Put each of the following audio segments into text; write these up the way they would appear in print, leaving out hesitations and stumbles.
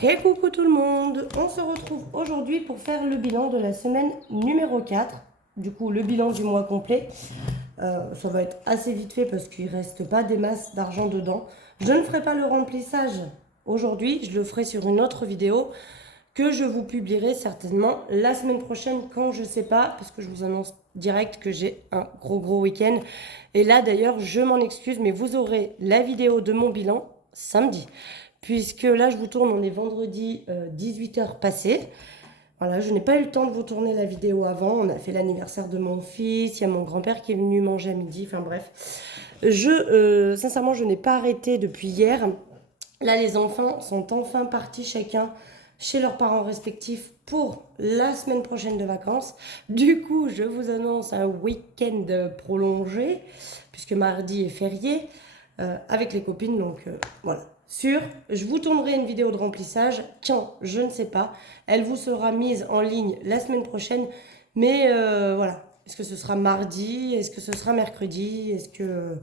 Hey coucou tout le monde, on se retrouve aujourd'hui pour faire le bilan de la semaine numéro 4, du coup le bilan du mois complet. Ça va être assez vite fait parce qu'il ne reste pas des masses d'argent dedans. Je ne ferai pas le remplissage aujourd'hui, je le ferai sur une autre vidéo que je vous publierai certainement la semaine prochaine quand je sais pas, parce que je vous annonce direct que j'ai un gros week-end. Et là d'ailleurs je m'en excuse, mais vous aurez la vidéo de mon bilan samedi. Puisque là je vous tourne, on est vendredi 18h passé. Voilà, je n'ai pas eu le temps de vous tourner la vidéo avant. On a fait l'anniversaire de mon fils, il y a mon grand-père qui est venu manger à midi, enfin bref. Sincèrement, je n'ai pas arrêté depuis hier. Là, les enfants sont enfin partis chacun chez leurs parents respectifs pour la semaine prochaine de vacances. Du coup, je vous annonce un week-end prolongé, puisque mardi est férié, avec les copines, donc voilà. Je vous tournerai une vidéo de remplissage, quand, je ne sais pas. Elle vous sera mise en ligne la semaine prochaine, mais voilà. Est-ce que ce sera mardi? Est-ce que ce sera mercredi? Est-ce que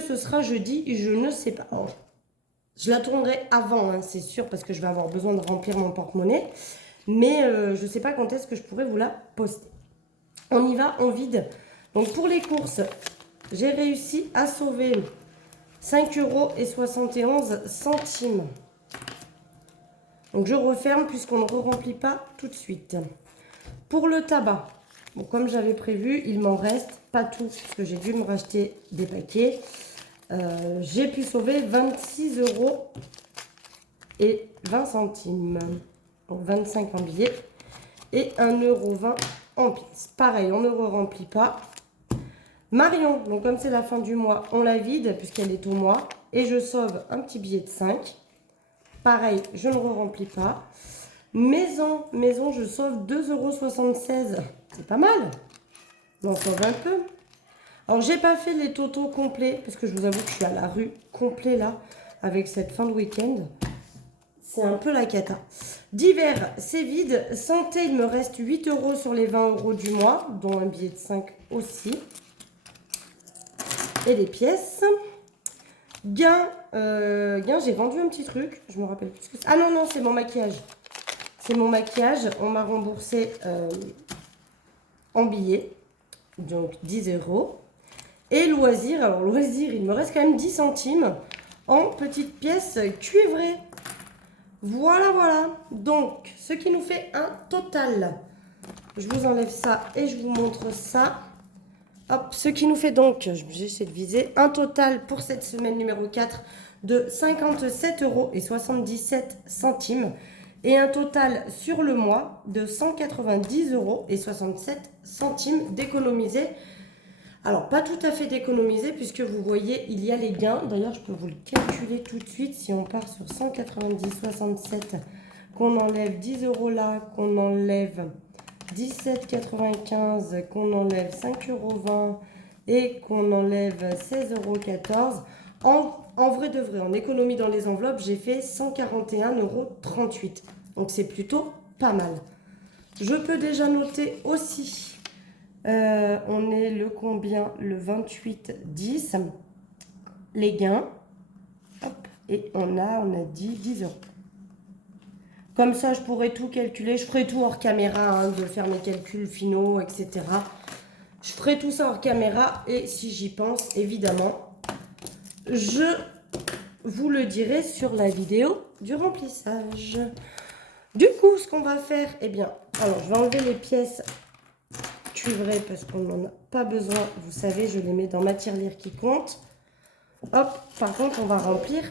ce sera jeudi? Je ne sais pas. Oh. Je la tournerai avant, hein, c'est sûr, parce que je vais avoir besoin de remplir mon porte-monnaie. Mais je ne sais pas quand est-ce que je pourrai vous la poster. On y va, on vide. Donc pour les courses, j'ai réussi à sauver 5,71 €. Donc je referme puisqu'on ne remplit pas tout de suite. Pour le tabac, bon, comme j'avais prévu, il m'en reste pas tout parce que j'ai dû me racheter des paquets. J'ai pu sauver 26,20 €. Donc 25 en billets et 1,20 € en pièces. Pareil, on ne remplit pas. Marion, donc comme c'est la fin du mois, on la vide puisqu'elle est au mois. Et je sauve un petit billet de 5. Pareil, je ne remplis pas. Maison, je sauve 2,76 €. C'est pas mal. On sauve un peu. Alors, j'ai pas fait les totaux complets parce que je vous avoue que je suis à la rue complet là avec cette fin de week-end. C'est un peu la cata. Divers, c'est vide. Santé, il me reste 8 € sur les 20 € du mois, dont un billet de 5 aussi. Et les pièces. Gain, j'ai vendu un petit truc. Je me rappelle plus ce que c'est. Ah non, c'est mon maquillage. C'est mon maquillage. On m'a remboursé en billets. Donc 10 €. Et loisirs. Alors loisirs, il me reste quand même 10 centimes en petites pièces cuivrées. Voilà. Donc, ce qui nous fait un total. Je vous enlève ça et je vous montre ça. Hop, ce qui nous fait donc, j'essaie de viser, un total pour cette semaine numéro 4 de 57,77 € et un total sur le mois de 190,67 € d'économisés. Alors, pas tout à fait d'économiser puisque vous voyez, il y a les gains. D'ailleurs, je peux vous le calculer tout de suite. Si on part sur 190,67, qu'on enlève 10 € là, qu'on enlève 17,95, qu'on enlève 5,20 € et qu'on enlève 16,14 €. En vrai de vrai, en économie dans les enveloppes, j'ai fait 141,38 €. Donc, c'est plutôt pas mal. Je peux déjà noter aussi... on est le combien? Le 28,10. Les gains. Hop. Et on a dit 10 €. Comme ça, je pourrais tout calculer. Je ferai tout hors caméra, hein, de faire mes calculs finaux, etc. Je ferai tout ça hors caméra. Et si j'y pense, évidemment, je vous le dirai sur la vidéo du remplissage. Du coup, ce qu'on va faire, eh bien, alors je vais enlever les pièces cuivrées parce qu'on n'en a pas besoin. Vous savez, je les mets dans ma tirelire qui compte. Hop, par contre, on va remplir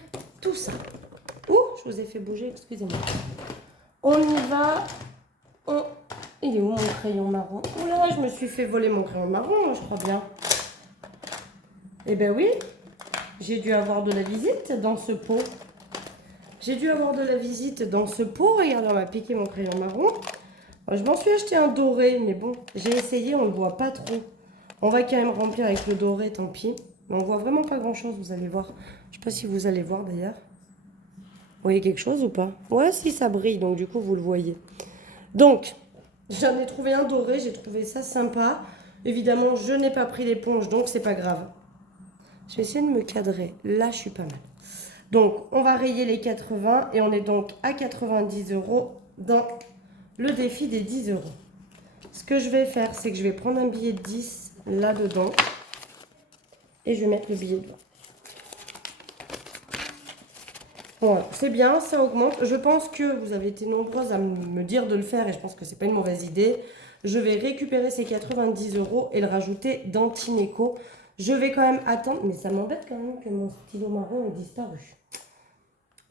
tout ça. Ouh, je vous ai fait bouger, excusez-moi. On y va. Il est où mon crayon marron? Oula, je me suis fait voler mon crayon marron, je crois bien. Eh ben oui, j'ai dû avoir de la visite dans ce pot. Regarde, on m'a piqué mon crayon marron. Je m'en suis acheté un doré, mais bon, j'ai essayé, on ne le voit pas trop. On va quand même remplir avec le doré, tant pis. Mais on voit vraiment pas grand-chose, vous allez voir. Je sais pas si vous allez voir d'ailleurs. Vous voyez quelque chose ou pas? Ouais, si, ça brille, donc du coup, vous le voyez. Donc, j'en ai trouvé un doré, j'ai trouvé ça sympa. Évidemment, je n'ai pas pris l'éponge, donc c'est pas grave. Je vais essayer de me cadrer. Là, je suis pas mal. Donc, on va rayer les 80 et on est donc à 90 € dans le défi des 10 €. Ce que je vais faire, c'est que je vais prendre un billet de 10 là-dedans et je vais mettre le billet dedans. Voilà, c'est bien, ça augmente. Je pense que vous avez été nombreuses à me dire de le faire et je pense que c'est pas une mauvaise idée. Je vais récupérer ces 90 € et le rajouter dans Tineco. Je vais quand même attendre, mais ça m'embête quand même que mon stylo marron ait disparu.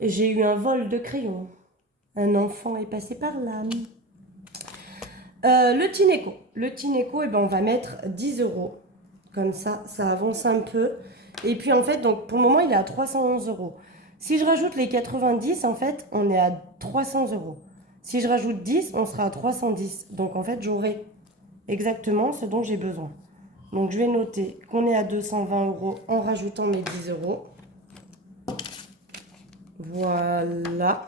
Et j'ai eu un vol de crayon. Un enfant est passé par là. Le Tineco. Le Tineco, eh ben, on va mettre 10 €. Comme ça avance un peu. Et puis en fait, donc pour le moment, il est à 311 €. Si je rajoute les 90, en fait, on est à 300 €. Si je rajoute 10, on sera à 310. Donc en fait, j'aurai exactement ce dont j'ai besoin. Donc je vais noter qu'on est à 220 € en rajoutant mes 10 €. Voilà.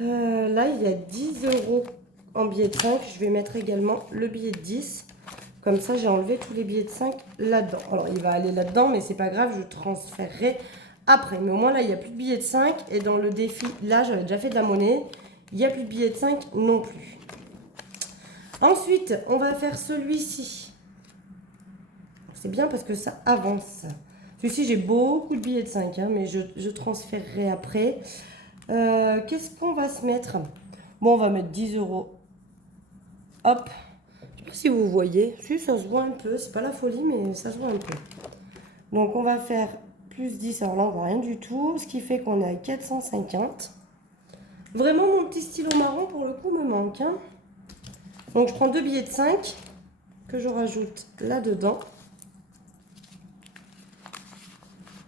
Là, il y a 10 € en billet de 5. Je vais mettre également le billet de 10. Comme ça, j'ai enlevé tous les billets de 5 là-dedans. Alors, il va aller là-dedans, mais c'est pas grave, je transférerai après. Mais au moins, là, il n'y a plus de billets de 5. Et dans le défi, là, j'avais déjà fait de la monnaie. Il n'y a plus de billets de 5 non plus. Ensuite, on va faire celui-ci. C'est bien parce que ça avance. Celui-ci, j'ai beaucoup de billets de 5, hein, mais je transférerai après. Qu'est-ce qu'on va se mettre? Bon, on va mettre 10 €. Hop. Je sais pas si vous voyez. Si, ça se voit un peu. C'est pas la folie, mais ça se voit un peu. Donc, on va faire plus 10. Alors là, on voit rien du tout. Ce qui fait qu'on est à 450. Vraiment, mon petit stylo marron, pour le coup, me manque. Hein. Donc, je prends 2 billets de 5 que je rajoute là-dedans.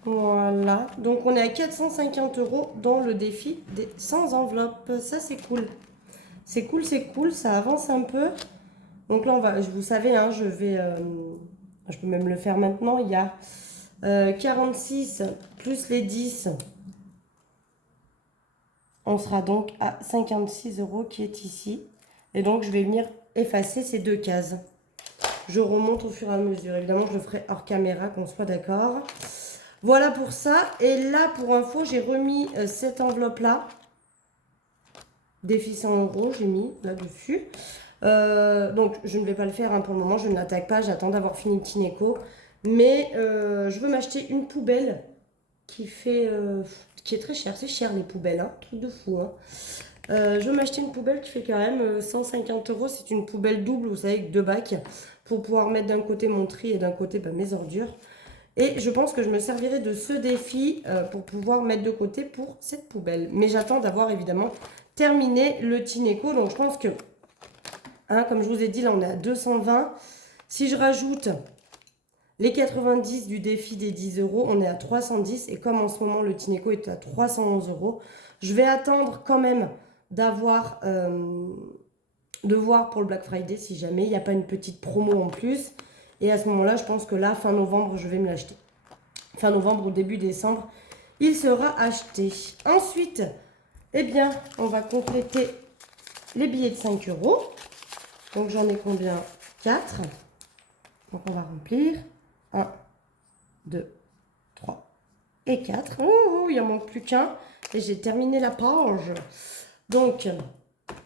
Voilà. Donc, on est à 450 € dans le défi des 100 enveloppes. Ça, c'est cool. C'est cool, c'est cool. Ça avance un peu. Donc là, vous savez, hein, je peux même le faire maintenant. Il y a 46 plus les 10. On sera donc à 56 € qui est ici. Et donc, je vais venir effacer ces 2 cases. Je remonte au fur et à mesure. Évidemment, je le ferai hors caméra, qu'on soit d'accord. Voilà pour ça. Et là, pour info, j'ai remis cette enveloppe-là. Défi 100 €, j'ai mis là-dessus. Donc, je ne vais pas le faire hein, pour le moment. Je ne l'attaque pas. J'attends d'avoir fini le Tineco. Mais je veux m'acheter une poubelle qui est très chère. C'est cher les poubelles, hein. Truc de fou. Hein. Je veux m'acheter une poubelle qui fait quand même 150 €. C'est une poubelle double, vous savez, avec 2 bacs. Pour pouvoir mettre d'un côté mon tri et d'un côté mes ordures. Et je pense que je me servirai de ce défi pour pouvoir mettre de côté pour cette poubelle. Mais j'attends d'avoir évidemment terminé le Tineco. Donc je pense que, hein, comme je vous ai dit, là on est à 220. Si je rajoute les 90 du défi des 10 €, on est à 310. Et comme en ce moment le Tineco est à 311 €, je vais attendre quand même d'avoir... de voir pour le Black Friday si jamais il n'y a pas une petite promo en plus. Et à ce moment-là, je pense que là, fin novembre, je vais me l'acheter. Fin novembre ou début décembre, il sera acheté. Ensuite, eh bien, on va compléter les billets de 5 €. Donc, j'en ai combien? 4. Donc, on va remplir. 1, 2, 3 et 4. Oh, il en manque plus qu'un. Et j'ai terminé la page. Donc,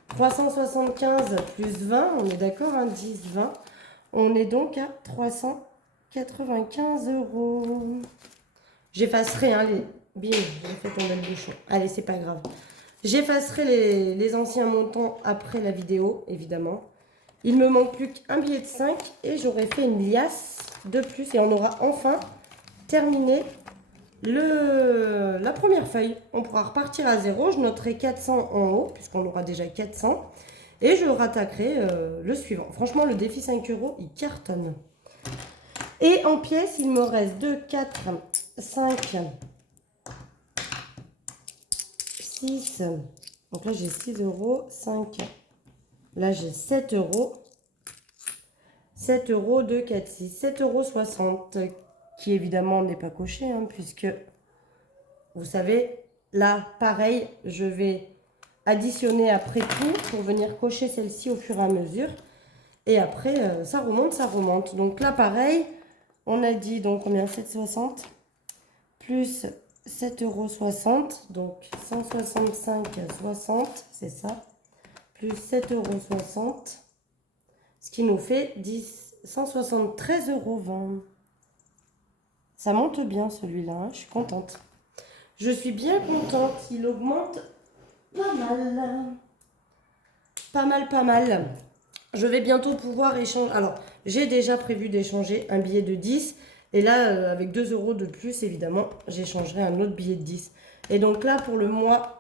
375 plus 20, on est d'accord, hein, 10, 20. On est donc à 395 €. J'effacerai les... Bim, j'ai fait tomber le bouchon. Allez, c'est pas grave. J'effacerai les anciens montants après la vidéo, évidemment. Il me manque plus qu'un billet de 5 et j'aurai fait une liasse de plus. Et on aura enfin terminé la première feuille. On pourra repartir à 0. Je noterai 400 en haut, puisqu'on aura déjà 400. Et je rattaquerai le suivant. Franchement, le défi 5 €, il cartonne. Et en pièces, il me reste 2, 4, 5, 6. Donc là, j'ai 6 €, 5. Là, j'ai 7 €. 7 €, 2, 4, 6. 7,60 €, qui évidemment n'est pas coché, hein, puisque, vous savez, là, pareil, je vais... additionner après tout pour venir cocher celle-ci au fur et à mesure. Et après, ça remonte, ça remonte. Donc là, pareil, on a dit donc combien? 7,60 plus 7,60 €, donc 165,60, c'est ça, plus 7,60 €, ce qui nous fait 173,20 €. Ça monte bien celui-là, hein, je suis contente. Je suis bien contente, il augmente pas mal. Pas mal, pas mal. Je vais bientôt pouvoir échanger. Alors, j'ai déjà prévu d'échanger un billet de 10. Et là, avec 2 € de plus, évidemment, j'échangerai un autre billet de 10. Et donc là, pour le mois